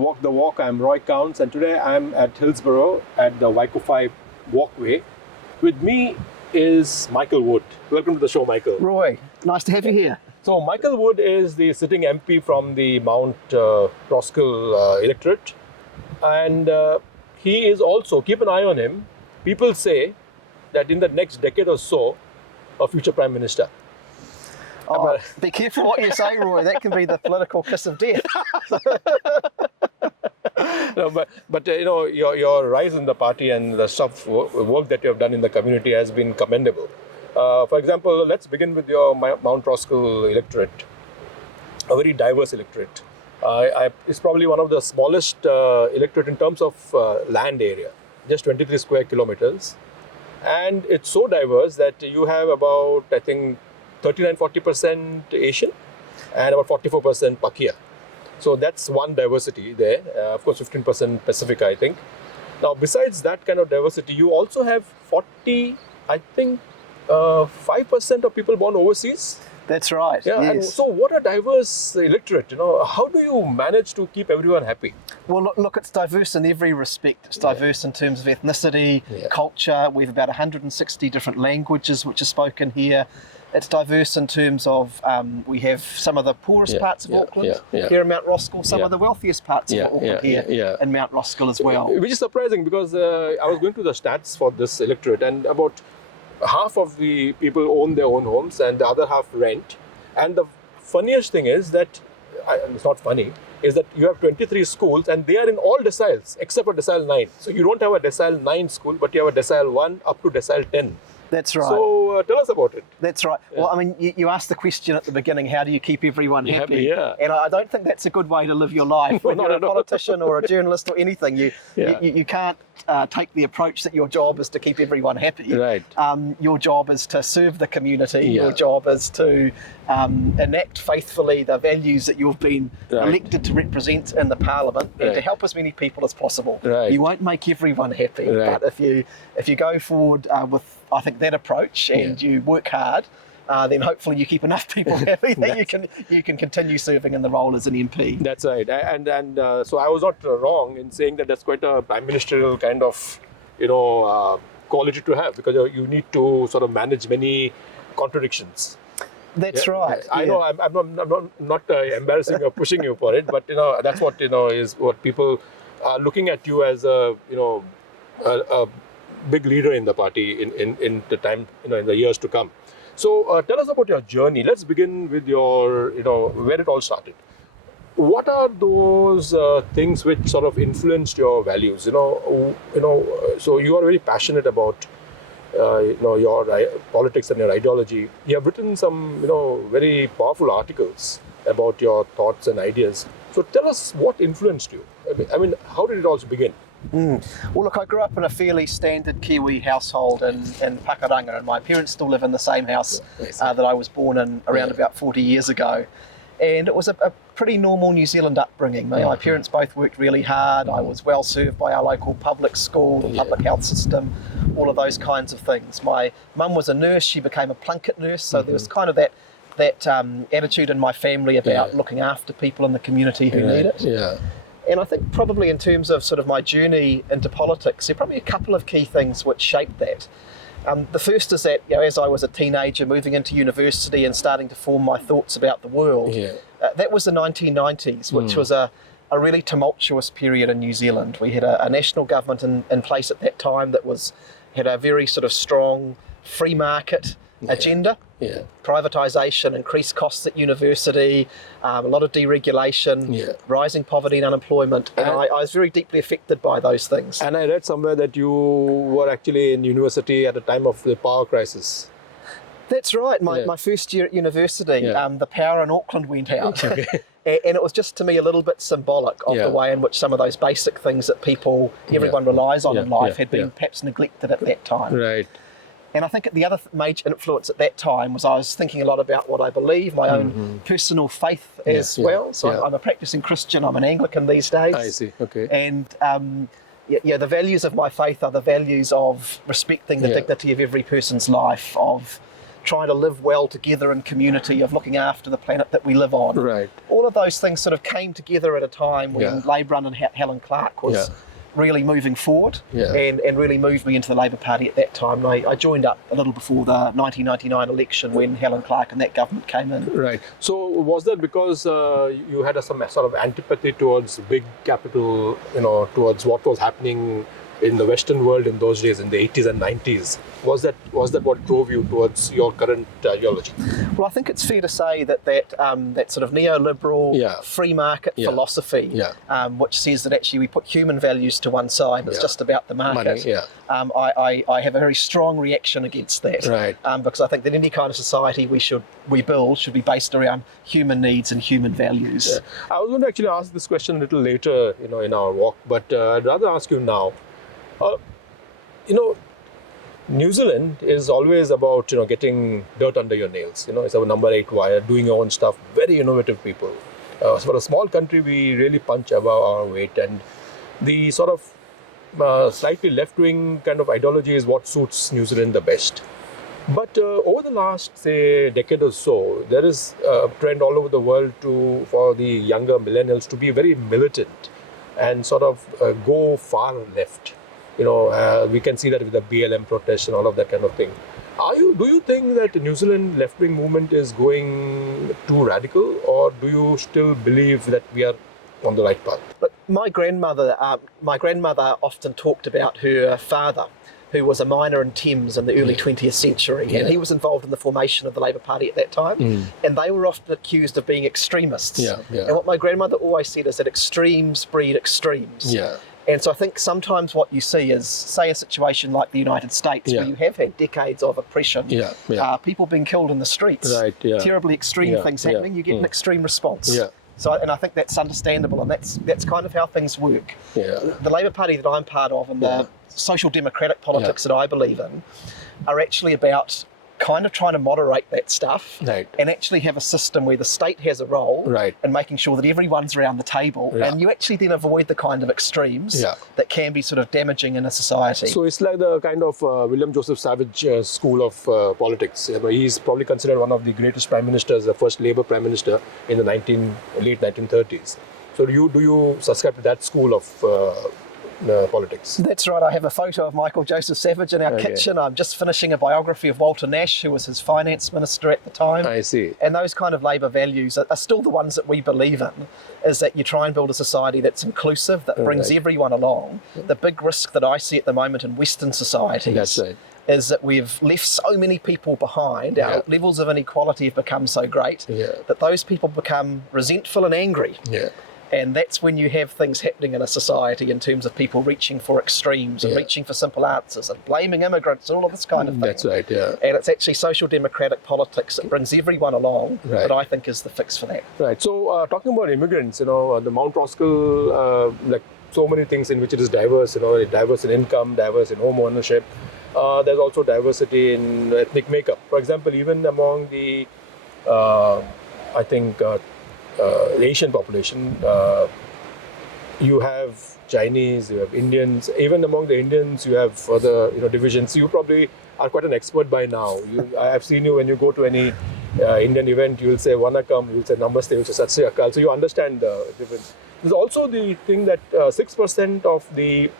Walk the Walk. I'm Roy Kaunds, and today I'm at Hillsborough at the Waikowhai Walkway. With me is Michael Wood. Welcome to the show, Michael. Roy, nice to have you here. So Michael Wood is the sitting MP from the Mt Roskill electorate, and he is also, keep an eye on him, people say that in the next decade or so, a future Prime Minister. Oh, be careful what you say, Roy. That can be the political kiss of death. No, but your rise in the party and the work that you have done in the community has been commendable. For example, let's begin with your Mt Roskill electorate, a very diverse electorate. It's probably one of the smallest electorate in terms of land area, just 23 square kilometers. And it's so diverse that you have about, I think, 39-40% Asian and about 44% Pakia. So that's one diversity there. Of course, 15% Pacific, I think. Now, besides that kind of diversity, you also have 5% of people born overseas. That's right. Yeah. Yes. And so, what a diverse electorate. How do you manage to keep everyone happy? Well, look, it's diverse in every respect. It's diverse in terms of ethnicity, culture. We have about 160 different languages which are spoken here. It's diverse in terms of we have some of the poorest parts of Auckland here in Mt Roskill, some of the wealthiest parts of Auckland here in Mt Roskill as well. Which is surprising because I was going through the stats for this electorate, and about half of the people own their own homes and the other half rent. And the funniest thing is that, it's not funny, is that you have 23 schools and they are in all deciles except for decile 9. So you don't have a decile 9 school, but you have a decile 1 up to decile 10. That's right. So tell us about it. That's right. Yeah. Well, I mean, you asked the question at the beginning, how do you keep everyone happy? Yeah. And I don't think that's a good way to live your life. When you're a politician or a journalist or anything, you can't take the approach that your job is to keep everyone happy. Right. Your job is to serve the community. Yeah. Your job is to enact faithfully the values that you've been elected to represent in the Parliament and to help as many people as possible. Right. You won't make everyone happy, but if you go forward with, I think, that approach and you work hard, then hopefully you keep enough people happy that you can continue serving in the role as an MP. That's right, and so I was not wrong in saying that that's quite a prime ministerial kind of quality to have, because you need to sort of manage many contradictions. That's right. I know I'm not embarrassing or pushing you for it, but that's what is what people are looking at you as a big leader in the party in the time in the years to come. So tell us about your journey. Let's begin with your where it all started. What are those things which sort of influenced your values? So you are very passionate about your politics and your ideology. You have written some very powerful articles about your thoughts and ideas. So tell us what influenced you. I mean, how did it all begin? Well, look, I grew up in a fairly standard Kiwi household in Pakuranga, and my parents still live in the same house that I was born in around about 40 years ago. And it was a pretty normal New Zealand upbringing. My parents both worked really hard. I was well served by our local public school, the public health system, all of those kinds of things. My mum was a nurse. She became a plunket nurse, so there was kind of that attitude in my family about looking after people in the community who need it. Yeah. And I think probably in terms of sort of my journey into politics, there are probably a couple of key things which shaped that. The first is that, as I was a teenager moving into university and starting to form my thoughts about the world, that was the 1990s, which was a really tumultuous period in New Zealand. We had a national government in place at that time that had a very sort of strong free market agenda. Privatisation, increased costs at university, a lot of deregulation, rising poverty and unemployment. And I was very deeply affected by those things. And I read somewhere that you were actually in university at the time of the power crisis. That's right. My first year at university, the power in Auckland went out. Okay. And it was just, to me, a little bit symbolic of the way in which some of those basic things that everyone relies on in life had been perhaps neglected at that time. Right. And I think the other major influence at that time was I was thinking a lot about what I believe, my own personal faith as well. So I'm a practicing Christian. I'm an Anglican these days. I see. Okay. And the values of my faith are the values of respecting the dignity of every person's life, of trying to live well together in community, of looking after the planet that we live on. Right. All of those things sort of came together at a time when Labour under Helen Clark was really moving forward and really moved me into the Labour Party at that time. And I joined up a little before the 1999 election when Helen Clark and that government came in. Right. So was that because you had some sort of antipathy towards big capital, towards what was happening in the Western world in those days, in the 80s and 90s? Was that what drove you towards your current ideology? Well, I think it's fair to say that sort of neoliberal free market philosophy, which says that actually we put human values to one side, it's just about the market. Money, I have a very strong reaction against that, because I think that any kind of society we build should be based around human needs and human values. I was going to actually ask this question a little later, in our walk, but I'd rather ask you now. New Zealand is always about getting dirt under your nails. It's our number 8 wire, doing your own stuff. Very innovative people. So for a small country, we really punch above our weight, and the sort of slightly left-wing kind of ideology is what suits New Zealand the best. But over the last, say, decade or so, there is a trend all over the world for the younger millennials to be very militant and sort of go far left. We can see that with the BLM protests and all of that kind of thing. Do you think that the New Zealand left-wing movement is going too radical, or do you still believe that we are on the right path? But my grandmother often talked about her father, who was a miner in Thames in the early 20th century, and he was involved in the formation of the Labour Party at that time, and they were often accused of being extremists. And what my grandmother always said is that extremes breed extremes. And so I think sometimes what you see is, say, a situation like the United States, where you have had decades of oppression, people being killed in the streets, terribly extreme things happening, you get an extreme response. So, and I think that's understandable, and that's kind of how things work. The Labour Party that I'm part of and the social democratic politics that I believe in are actually about kind of trying to moderate that stuff and actually have a system where the state has a role in making sure that everyone's around the table and you actually then avoid the kind of extremes that can be sort of damaging in a society. So it's like the kind of William Joseph Savage school of politics. He's probably considered one of the greatest prime ministers, the first Labour prime minister in the late 1930s. So do you subscribe to that school of politics? That's right. I have a photo of Michael Joseph Savage in our kitchen. I'm just finishing a biography of Walter Nash, who was his finance minister at the time. I see. And those kind of Labour values are still the ones that we believe in, is that you try and build a society that's inclusive, that brings everyone along. The big risk that I see at the moment in Western societies is that we've left so many people behind. Our levels of inequality have become so great that those people become resentful and angry. And that's when you have things happening in a society in terms of people reaching for extremes and reaching for simple answers and blaming immigrants and all of this kind of thing. That's right, And it's actually social democratic politics that brings everyone along that I think is the fix for that. Right. So talking about immigrants, the Mt Roskill, like so many things in which it is diverse, diverse in income, diverse in home ownership. There's also diversity in ethnic makeup. For example, even among the, Asian population, you have Chinese, you have Indians. Even among the Indians, you have other divisions. You probably are quite an expert by now. I have seen you when you go to any Indian event. You will say Vanakkam, you will say Namaste, you will say Sat Sri Akal. So you understand the difference. There's also the thing that 6% of the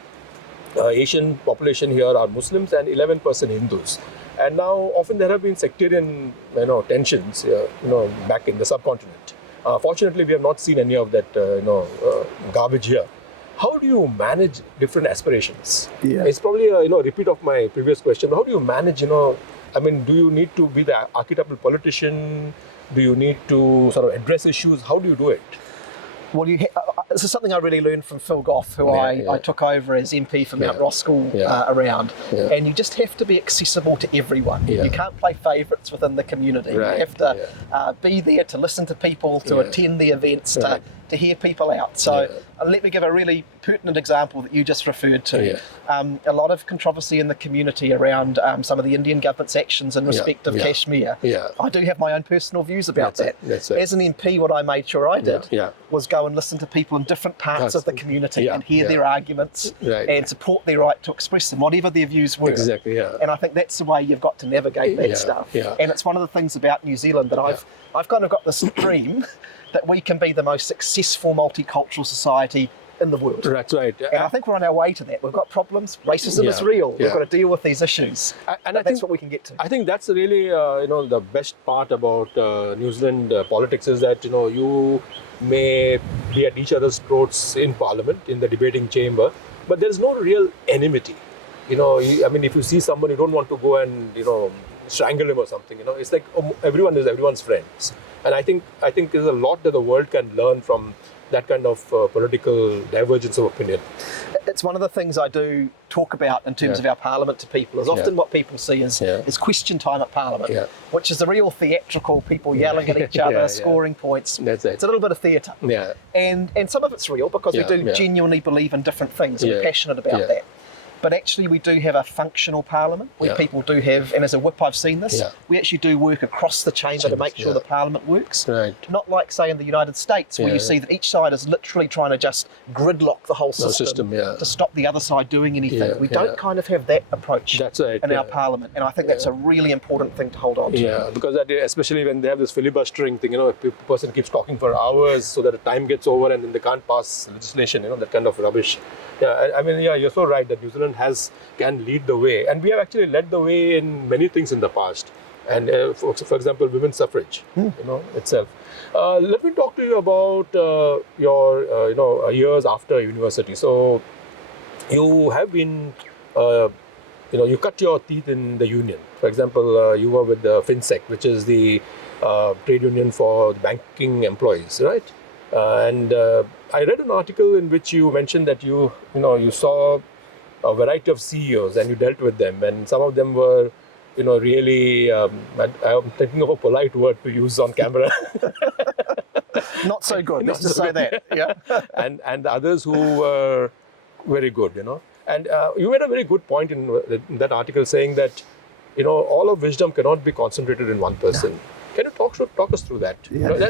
Asian population here are Muslims and 11% Hindus. And now often there have been sectarian tensions back in the subcontinent. Fortunately, we have not seen any of that garbage here. How do you manage different aspirations? It's probably a repeat of my previous question. How do you manage? Do you need to be the archetypal politician? Do you need to sort of address issues? How do you do it? Well, this is something I really learned from Phil Goff, who I took over as MP for Mt Roskill around. And you just have to be accessible to everyone. You can't play favourites within the community. You have to be there to listen to people, to attend the events, to to hear people out. So let me give a really pertinent example that you just referred to. A lot of controversy in the community around some of the Indian government's actions in respect of Kashmir. I do have my own personal views about that. As an MP, what I made sure I did was go and listen to people in different parts of the community and hear their arguments and support their right to express them, whatever their views were. And I think that's the way you've got to navigate that stuff. And it's one of the things about New Zealand that I've kind of got this dream that we can be the most successful multicultural society in the world. That's right. And I think we're on our way to that. We've got problems. Racism is real. We've got to deal with these issues. And I think that's what we can get to. I think that's really, the best part about New Zealand politics is that, you may be at each other's throats in Parliament, in the debating chamber, but there's no real enmity. If you see someone, you don't want to go and, strangle him or something. It's like everyone is everyone's friends. And I think there's a lot that the world can learn from that kind of political divergence of opinion. It's one of the things I do talk about in terms of our Parliament to people, is often what people see is question time at Parliament, which is the real theatrical, people yelling at each other, scoring points. That's it. It's a little bit of theatre. And some of it's real because we do genuinely believe in different things and we're passionate about that. But actually we do have a functional Parliament where people do have, and as a whip I've seen this, we actually do work across the chamber to make sure the Parliament works. Not like, say, in the United States where you see that each side is literally trying to just gridlock the whole system to stop the other side doing anything. We don't kind of have that approach in our Parliament, and I think that's a really important thing to hold on to. Because especially when they have this filibustering thing, if a person keeps talking for hours so that the time gets over and then they can't pass legislation, that kind of rubbish. You're so right that New Zealand can lead the way, and we have actually led the way in many things in the past. And for example, women's suffrage, itself. Let me talk to you about your years after university. So you have been, you cut your teeth in the union. For example, you were with the FinSec, which is the trade union for banking employees, right? And I read an article in which you mentioned that you saw a variety of CEOs and you dealt with them, and some of them were, really, I'm thinking of a polite word to use on camera. Not so good, let's just say that. And others who were very good, And you made a very good point in that article saying that, all of wisdom cannot be concentrated in one person. Can you talk us through that?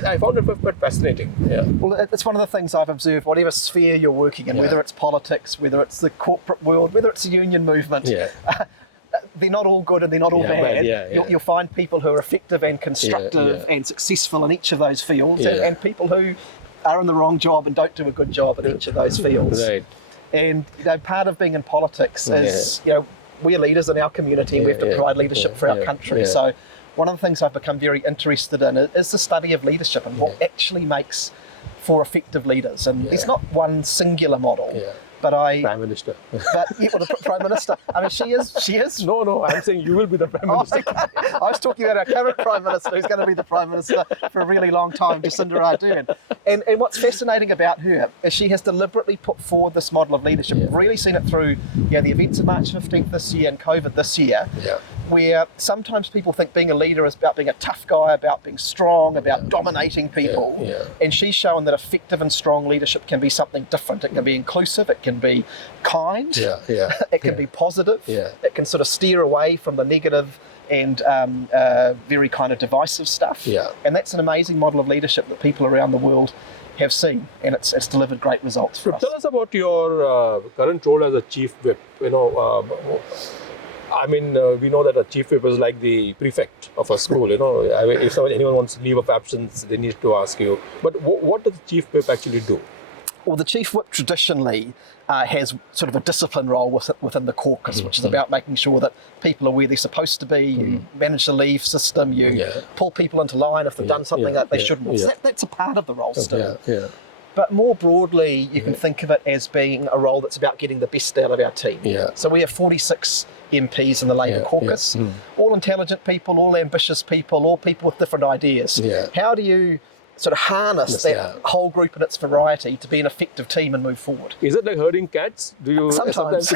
I found it quite fascinating. Well, it's one of the things I've observed, whatever sphere you're working in, whether it's politics, whether it's the corporate world, whether it's the union movement, they're not all good and they're not all bad. You'll find people who are effective and constructive and successful in each of those fields, and people who are in the wrong job and don't do a good job in each of those fields. And part of being in politics is, we're leaders in our community and we have to provide leadership for our country. So one of the things I've become very interested in is the study of leadership and what actually makes for effective leaders. And there's not one singular model. But Prime Minister. The Prime Minister. I mean, she is. No, I'm saying you will be the Prime Minister. I was talking about our current Prime Minister, who's going to be the Prime Minister for a really long time, Jacinda Ardern. And what's fascinating about her is she has deliberately put forward this model of leadership. We've really seen it through the events of March 15th this year and COVID this year, where sometimes people think being a leader is about being a tough guy, about being strong, about dominating people. And she's shown that effective and strong leadership can be something different. It can be inclusive, it can be kind, it can be positive, it can sort of steer away from the negative and very kind of divisive stuff. And that's an amazing model of leadership that people around the world have seen, and it's delivered great results for us. Tell us about your current role as a chief whip. We know that a chief whip is like the prefect of a school. If anyone wants leave of absence, they need to ask you. But what does the chief whip actually do? Well, the chief whip traditionally has sort of a discipline role within the caucus, which is about making sure that people are where they're supposed to be. You manage the leave system, you pull people into line if they've done something that they shouldn't. So that's a part of the role still. But more broadly, you can think of it as being a role that's about getting the best out of our team. So we have 46 MPs in the Labour caucus, all intelligent people, all ambitious people, all people with different ideas. How do you sort of harness that whole group and its variety to be an effective team and move forward? Is it like herding cats? Do you sometimes?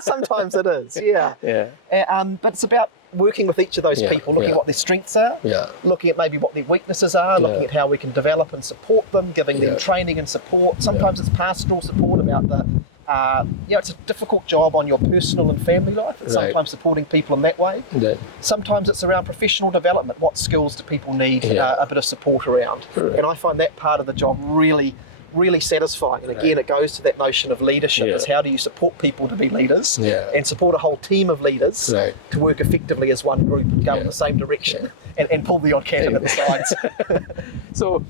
Sometimes it is, but it's about working with each of those people, looking at what their strengths are, looking at maybe what their weaknesses are, looking at how we can develop and support them, giving them training and support. Sometimes it's pastoral support about the, it's a difficult job on your personal and family life. It's sometimes supporting people in that way. Sometimes it's around professional development. What skills do people need a bit of support around? And I find that part of the job really satisfying. And again, it goes to that notion of leadership, is how do you support people to be leaders and support a whole team of leaders to work effectively as one group and go in the same direction and pull the odd cat at the sides. So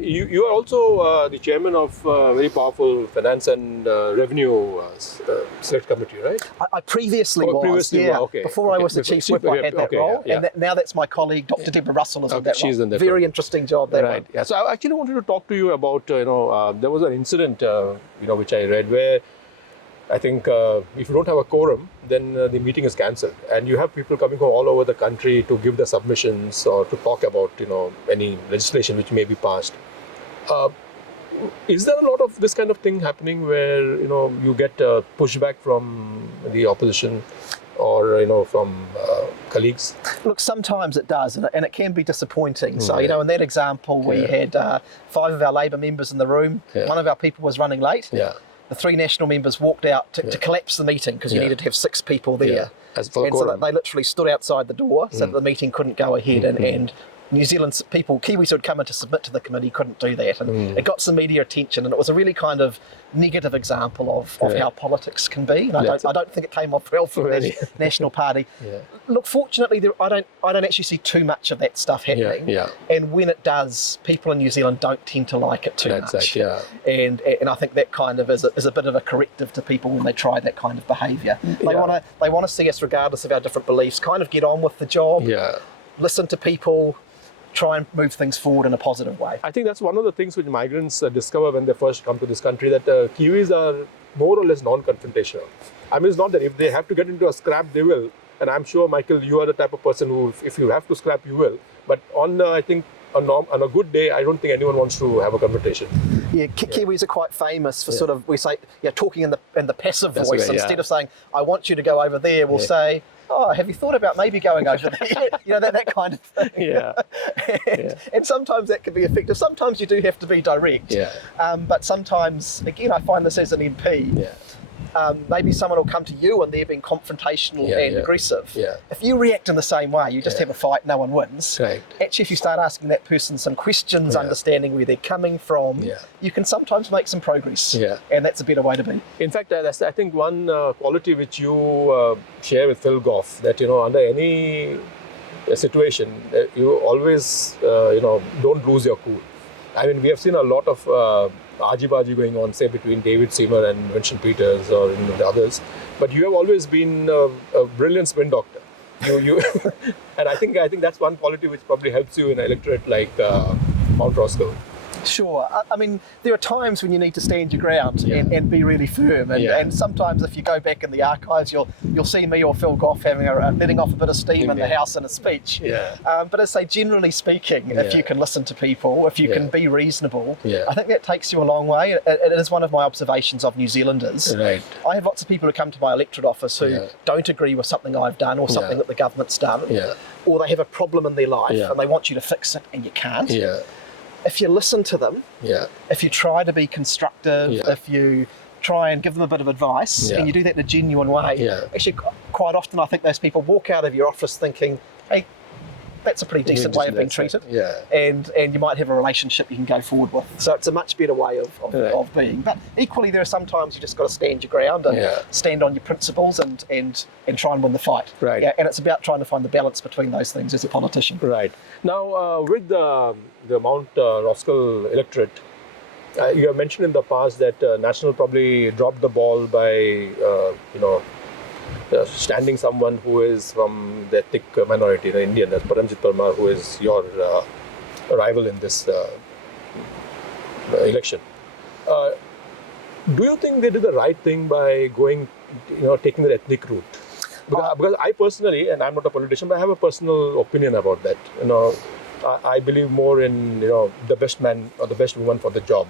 you are also the chairman of a very powerful finance and revenue select committee, right? I previously was, before I was the chief whip, I had that role, and now that's my colleague, Dr. Deborah Russell, is in that role. In that very role. Interesting job, that one. Yeah. So I actually wanted to talk to you about, there was an incident, which I read where I think if you don't have a quorum, then the meeting is cancelled, and you have people coming from all over the country to give their submissions or to talk about, any legislation which may be passed. Is there a lot of this kind of thing happening where, you get pushback from the opposition or, from colleagues? Look, sometimes it does, and it can be disappointing. So, in that example, we had 5 of our Labour members in the room. One of our people was running late. The 3 national members walked out to collapse the meeting because you needed to have 6 people there. And so they literally stood outside the door so that the meeting couldn't go ahead. And New Zealand people, Kiwis who had come in to submit to the committee, couldn't do that. And it got some media attention, and it was a really kind of negative example of how politics can be. And I don't think it came off well for the National Party. Look, fortunately, I don't actually see too much of that stuff happening. And when it does, people in New Zealand don't tend to like it too much. And I think that kind of is a bit of a corrective to people when they try that kind of behaviour. They want to see us, regardless of our different beliefs, kind of get on with the job, listen to people, try and move things forward in a positive way. I think that's one of the things which migrants discover when they first come to this country, that Kiwis are more or less non-confrontational. I mean, it's not that if they have to get into a scrap, they will. And I'm sure, Michael, you are the type of person who, if you have to scrap, you will. But on a good day, I don't think anyone wants to have a confrontation. Kiwis are quite famous for sort of, we say, talking in the passive voice. Instead of saying, I want you to go over there, we'll say, oh, have you thought about maybe going over there? That kind of thing. And sometimes that can be effective. Sometimes you do have to be direct. But sometimes, again, I find this as an MP. Maybe someone will come to you and they're being confrontational and aggressive. If you react in the same way, you just have a fight, no one wins. Actually, if you start asking that person some questions, understanding where they're coming from, you can sometimes make some progress. And that's a better way to be. In fact, that's, I think, one quality which you share with Phil Goff, that, under any situation, you always, don't lose your cool. I mean, we have seen a lot of argy-bargy going on, say, between David Seymour and Vincent Peters or the others. But you have always been a brilliant spin doctor. You and I think that's one quality which probably helps you in an electorate like Mt Roskill. Sure. I mean, there are times when you need to stand your ground and be really firm. And sometimes if you go back in the archives, you'll see me or Phil Goff letting off a bit of steam in the House in a speech. But as I say, generally speaking, if you can listen to people, if you can be reasonable, I think that takes you a long way. It is one of my observations of New Zealanders. I have lots of people who come to my electorate office who don't agree with something I've done or something that the government's done, or they have a problem in their life and they want you to fix it and you can't. If you listen to them, if you try to be constructive, if you try and give them a bit of advice, and you do that in a genuine way, actually quite often I think those people walk out of your office thinking, hey, that's a pretty decent way of being treated, and you might have a relationship you can go forward with. So it's a much better way of being. But equally, there are sometimes you just got to stand your ground and stand on your principles and try and win the fight. And it's about trying to find the balance between those things as a politician. Now, with the Mt Roskill electorate, you have mentioned in the past that National probably dropped the ball by, standing someone who is from the ethnic minority, the Indian, that's Paramjit Parmar, who is your rival in this election. Do you think they did the right thing by going, taking the ethnic route? Because I personally, and I'm not a politician, but I have a personal opinion about that. I believe more in, the best man or the best woman for the job.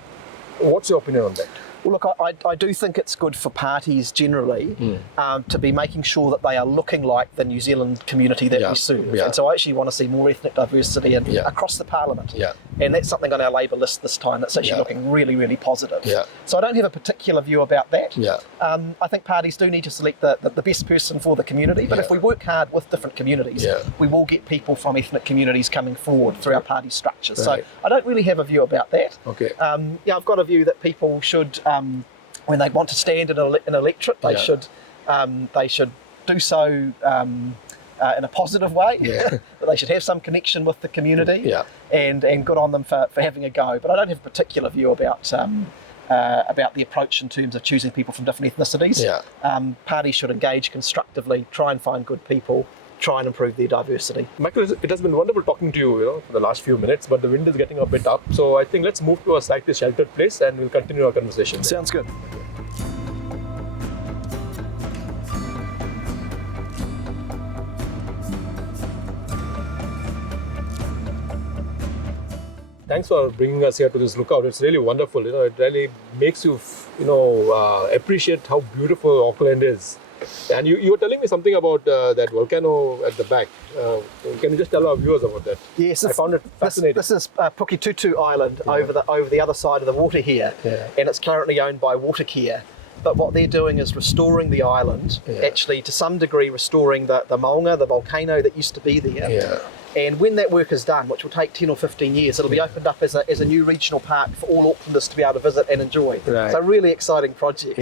What's your opinion on that? Well, look, I do think it's good for parties generally to be making sure that they are looking like the New Zealand community that we serve. And so I actually want to see more ethnic diversity across the Parliament. And that's something on our Labour list this time that's actually looking really, really positive. So I don't have a particular view about that. I think parties do need to select the best person for the community, but if we work hard with different communities, we will get people from ethnic communities coming forward through our party structures. So I don't really have a view about that. I've got a view that people should, when they want to stand in an electorate, they should do so in a positive way. That they should have some connection with the community, and good on them for having a go. But I don't have a particular view about the approach in terms of choosing people from different ethnicities. Parties should engage constructively, try and find good people, try and improve their diversity. Michael, it has been wonderful talking to you, for the last few minutes, but the wind is getting a bit up. So I think let's move to a slightly sheltered place and we'll continue our conversation. Sounds good. Thanks for bringing us here to this lookout. It's really wonderful. It really makes you, appreciate how beautiful Auckland is. And you were telling me something about that volcano at the back. Can you just tell our viewers about that? Yes, I found it fascinating. This is Pukitutu Island over the other side of the water here, and it's currently owned by Watercare. But what they're doing is restoring the island, actually to some degree restoring the maunga, the volcano that used to be there. And when that work is done, which will take 10 or 15 years, it'll be opened up as a new regional park for all Aucklanders to be able to visit and enjoy. It's a really exciting project.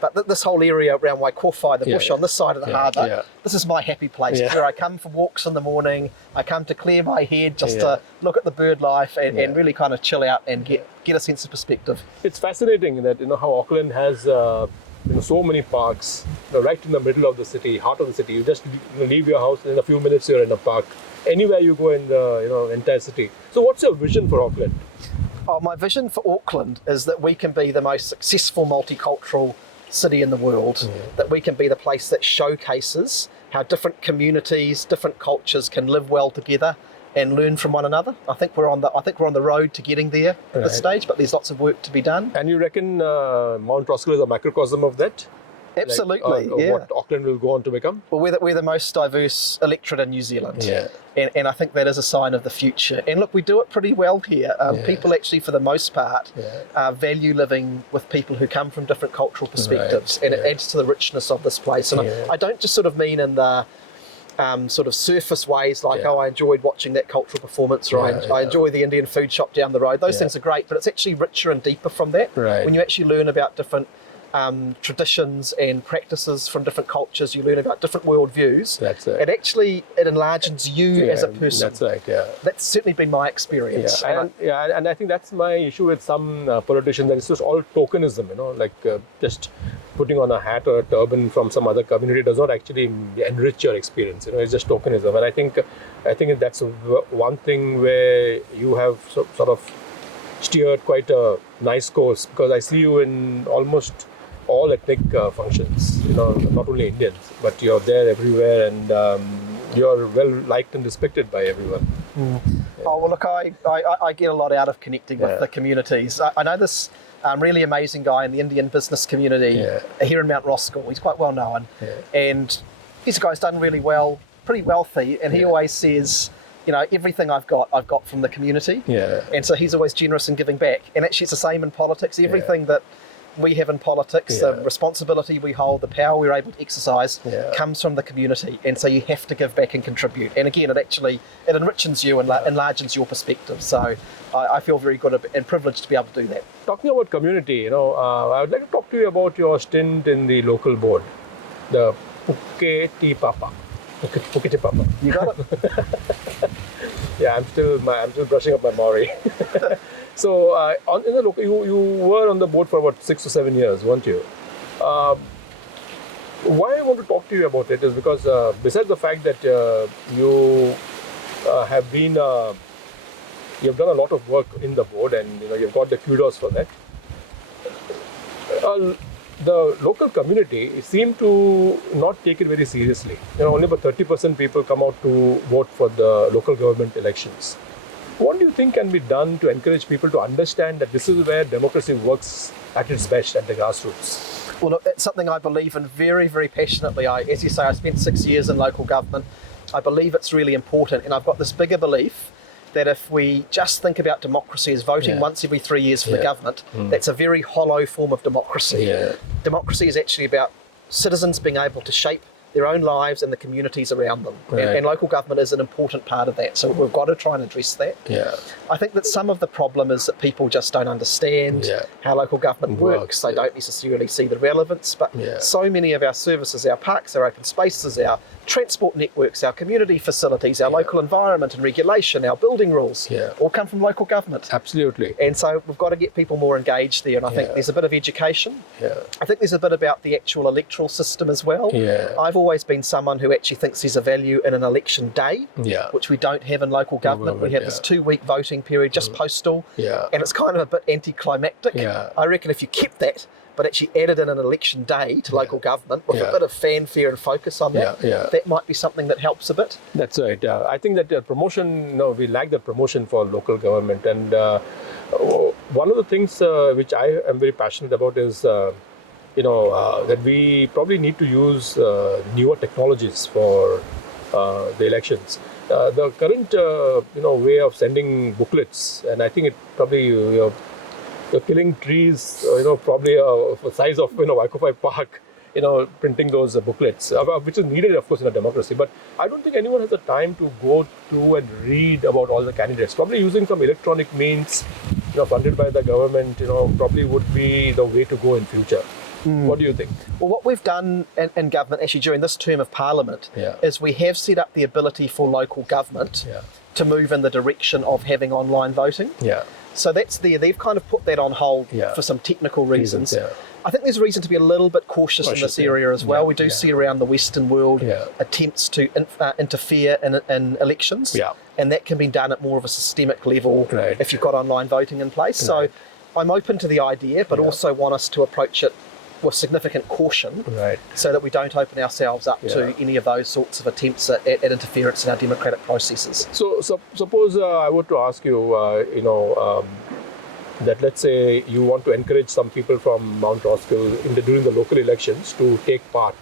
But this whole area around Waikowhai, the bush on this side of the harbour, this is my happy place. Where I come for walks in the morning, I come to clear my head, just to look at the bird life and really kind of chill out and get a sense of perspective. It's fascinating that how Auckland has so many parks right in the middle of the city, heart of the city. You just leave your house and in a few minutes you're in a park. Anywhere you go in the entire city. So what's your vision for Auckland? My vision for Auckland is that we can be the most successful multicultural city in the world, that we can be the place that showcases how different communities, different cultures can live well together and learn from one another. I think we're on the road to getting there at this stage, but there's lots of work to be done. And you reckon Mt Roskill is a microcosm of that? Absolutely, What Auckland will go on to become? Well, we're the most diverse electorate in New Zealand, and I think that is a sign of the future. And look, we do it pretty well here. People actually, for the most part, value living with people who come from different cultural perspectives, and it adds to the richness of this place. And I don't just sort of mean in the sort of surface ways like, I enjoyed watching that cultural performance, or I enjoy the Indian food shop down the road. Those things are great, but it's actually richer and deeper from that. When you actually learn about different traditions and practices from different cultures, you learn about different worldviews. It enlarges you as a person. That's right. That's certainly been my experience. And I think that's my issue with some politicians, that it's just all tokenism. Just putting on a hat or a turban from some other community does not actually enrich your experience. It's just tokenism. And I think that's one thing where you have sort of steered quite a nice course, because I see you in almost all ethnic functions, not only Indians, but you're there everywhere, and you're well liked and respected by everyone. Oh, well, look, I get a lot out of connecting with the communities. I know this really amazing guy in the Indian business community here in Mt Roskill. He's quite well known, and he's a guy who's done really well, pretty wealthy, and he always says, everything I've got from the community. And so he's always generous in giving back. And actually it's the same in politics. Everything that we have in politics, the responsibility we hold, the power we're able to exercise comes from the community. And so you have to give back and contribute. And again, it enriches you and enlarges your perspective. So I feel very good and privileged to be able to do that. Talking about community, I would like to talk to you about your stint in the local board, the Puketi Papa. You got it? Yeah, I'm still brushing up my Maori. So, in the local, you were on the board for about 6 to 7 years, weren't you? Why I want to talk to you about it is because besides the fact that you have been, you've done a lot of work in the board, and you've got the kudos for that. The local community seem to not take it very seriously. Only about 30% people come out to vote for the local government elections. What do you think can be done to encourage people to understand that this is where democracy works at its best at the grassroots? Well, look, it's something I believe in very, very passionately. As you say, I spent 6 years in local government. I believe it's really important, and I've got this bigger belief that if we just think about democracy as voting once every 3 years for the government, that's a very hollow form of democracy. Democracy is actually about citizens being able to shape their own lives and the communities around them. And local government is an important part of that. So we've got to try and address that. I think that some of the problem is that people just don't understand how local government works. They don't necessarily see the relevance, but so many of our services, our parks, our open spaces, our transport networks, our community facilities, our local environment and regulation, our building rules, all come from local government. Absolutely. And so we've got to get people more engaged there. And I think there's a bit of education. I think there's a bit about the actual electoral system as well. I've always been someone who actually thinks there's a value in an election day, which we don't have in local government. We have this 2-week voting period, just postal, and it's kind of a bit anticlimactic. I reckon if you kept that, but actually added in an election day to local government with a bit of fanfare and focus on that, that might be something that helps a bit. That's right. I think that promotion, we lack the promotion for local government. And one of the things which I am very passionate about is, that we probably need to use newer technologies for the elections. The current, way of sending booklets, and I think it probably, killing trees, probably the size of, Waikowhai Park, printing those booklets, which is needed, of course, in a democracy. But I don't think anyone has the time to go through and read about all the candidates. Probably using some electronic means, funded by the government, probably would be the way to go in future. What do you think? Well, what we've done in government, actually during this term of Parliament, is we have set up the ability for local government to move in the direction of having online voting. So that's there. They've kind of put that on hold for some technical reasons. I think there's reason to be a little bit cautious in this area as well. We do see around the Western world attempts to interfere in elections, and that can be done at more of a systemic level if you've got online voting in place. So I'm open to the idea, but also want us to approach it with significant caution, so that we don't open ourselves up to any of those sorts of attempts at interference in our democratic processes. So suppose I were to ask you, that let's say you want to encourage some people from Mt Roskill during the local elections to take part.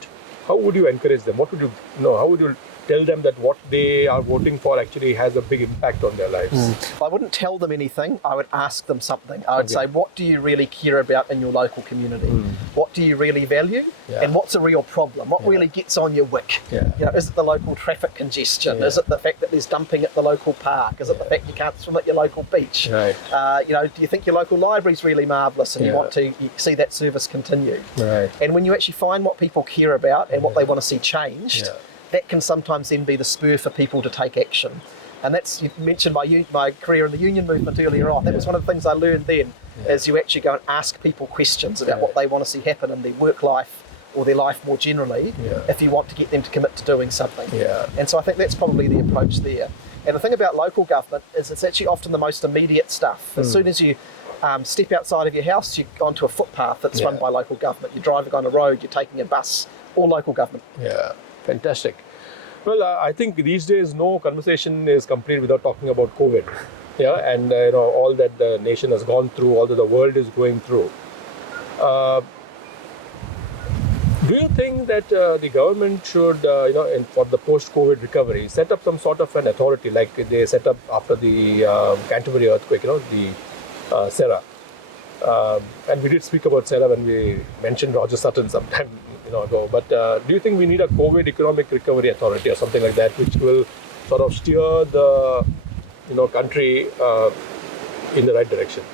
How would you encourage them? What would you how would you tell them that what they are voting for actually has a big impact on their lives? I wouldn't tell them anything. I would ask them something. I would say, what do you really care about in your local community? What do you really value? And what's a real problem? What really gets on your wick? Is it the local traffic congestion? Is it the fact that there's dumping at the local park? Is it the fact you can't swim at your local beach? Do you think your local library's really marvellous and you want to see that service continue? And when you actually find what people care about and what they want to see changed, that can sometimes then be the spur for people to take action. And that's, you mentioned my career in the union movement earlier on. That was one of the things I learned then, is you actually go and ask people questions about what they want to see happen in their work life or their life more generally, if you want to get them to commit to doing something. And so I think that's probably the approach there. And the thing about local government is it's actually often the most immediate stuff. As soon as you step outside of your house, you go onto a footpath that's run by local government. You're driving on a road, you're taking a bus, or local government. Fantastic. Well, I think these days no conversation is complete without talking about COVID. And all that the nation has gone through, all that the world is going through. Do you think that the government should, for the post-COVID recovery, set up some sort of an authority like they set up after the Canterbury earthquake, the SERA? And we did speak about SERA when we mentioned Roger Sutton sometime ago. But do you think we need a COVID economic recovery authority or something like that, which will sort of steer the country in the right direction,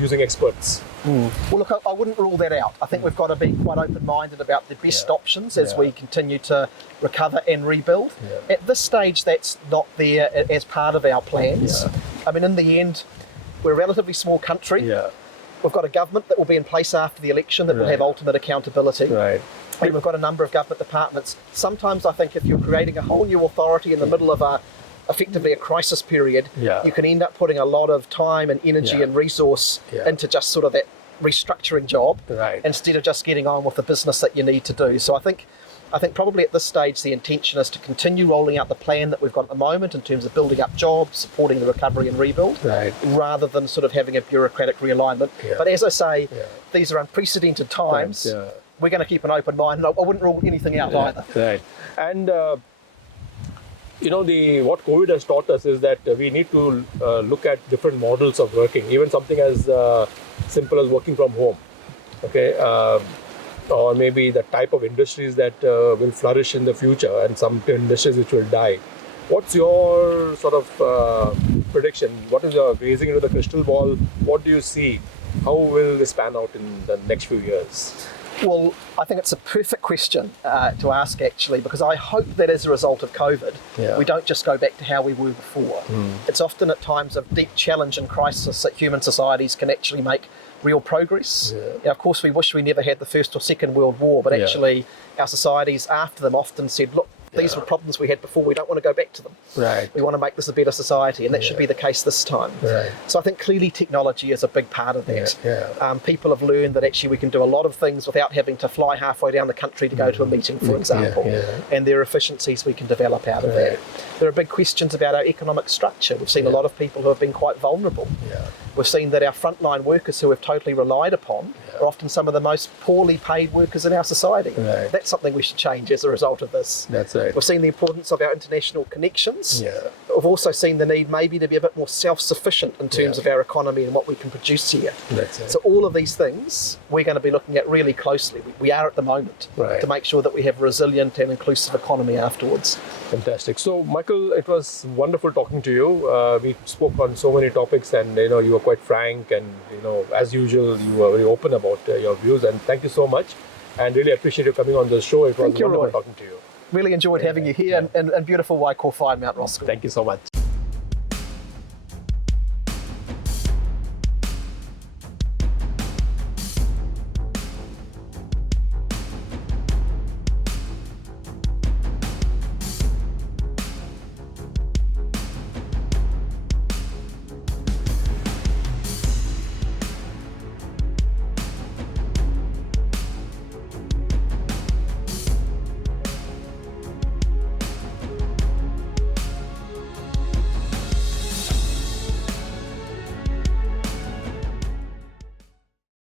using experts? Well, look, I wouldn't rule that out. I think we've got to be quite open-minded about the best options as we continue to recover and rebuild. At this stage, that's not there as part of our plans. I mean, in the end, we're a relatively small country. We've got a government that will be in place after the election that will have ultimate accountability. And we've got a number of government departments. Sometimes I think if you're creating a whole new authority in the middle of effectively a crisis period, you can end up putting a lot of time and energy and resource into just sort of that restructuring job instead of just getting on with the business that you need to do. So I think I think probably at this stage the intention is to continue rolling out the plan that we've got at the moment in terms of building up jobs, supporting the recovery and rebuild, Right. rather than sort of having a bureaucratic realignment. Yeah. But as I say, Yeah. these are unprecedented times. Yeah. We're going to keep an open mind. I wouldn't rule anything out either. Right. And what COVID has taught us is that we need to look at different models of working, even something as simple as working from home. Okay. Or maybe the type of industries that will flourish in the future, and some industries which will die. What's your sort of prediction? What is your gazing into the crystal ball? What do you see? How will this pan out in the next few years? Well, I think it's a perfect question to ask, actually, because I hope that as a result of COVID, we don't just go back to how we were before. It's often at times of deep challenge and crisis that human societies can actually make real progress. Of course, we wish we never had the First or Second World War, but actually our societies after them often said, look, these were problems we had before, we don't want to go back to them. Right. We want to make this a better society, and that should be the case this time. Right. So I think clearly technology is a big part of that. Yeah. People have learned that actually we can do a lot of things without having to fly halfway down the country to go to a meeting, for example. And there are efficiencies we can develop out of that. There are big questions about our economic structure. We've seen a lot of people who have been quite vulnerable. We've seen that our frontline workers who we've totally relied upon are often some of the most poorly paid workers in our society. That's something we should change as a result of this. That's right. We've seen the importance of our international connections. We've also seen the need maybe to be a bit more self-sufficient in terms of our economy and what we can produce here. That's it. So all of these things we're going to be looking at really closely. We are at the moment to make sure that we have a resilient and inclusive economy afterwards. Fantastic. So, Michael, it was wonderful talking to you. We spoke on so many topics, and you were quite frank, and as usual, you were very open about your views. And thank you so much, and really appreciate you coming on the show. It was wonderful talking to you. Really enjoyed having you here in beautiful Waikofa and Mount Roskill. Thank you so much.